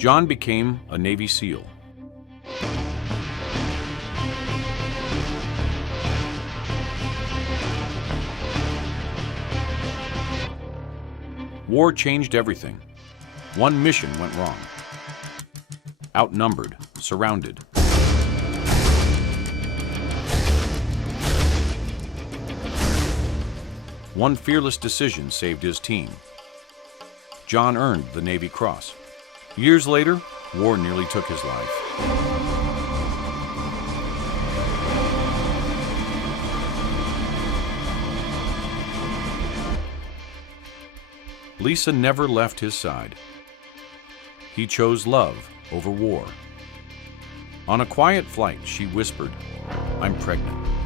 John became a Navy SEAL. War changed everything. One mission went wrong. Outnumbered, surrounded. One fearless decision saved his team. John earned the Navy Cross. Years later, war nearly took his life. Lisa never left his side. He chose love over war. On a quiet flight, she whispered, "I'm pregnant."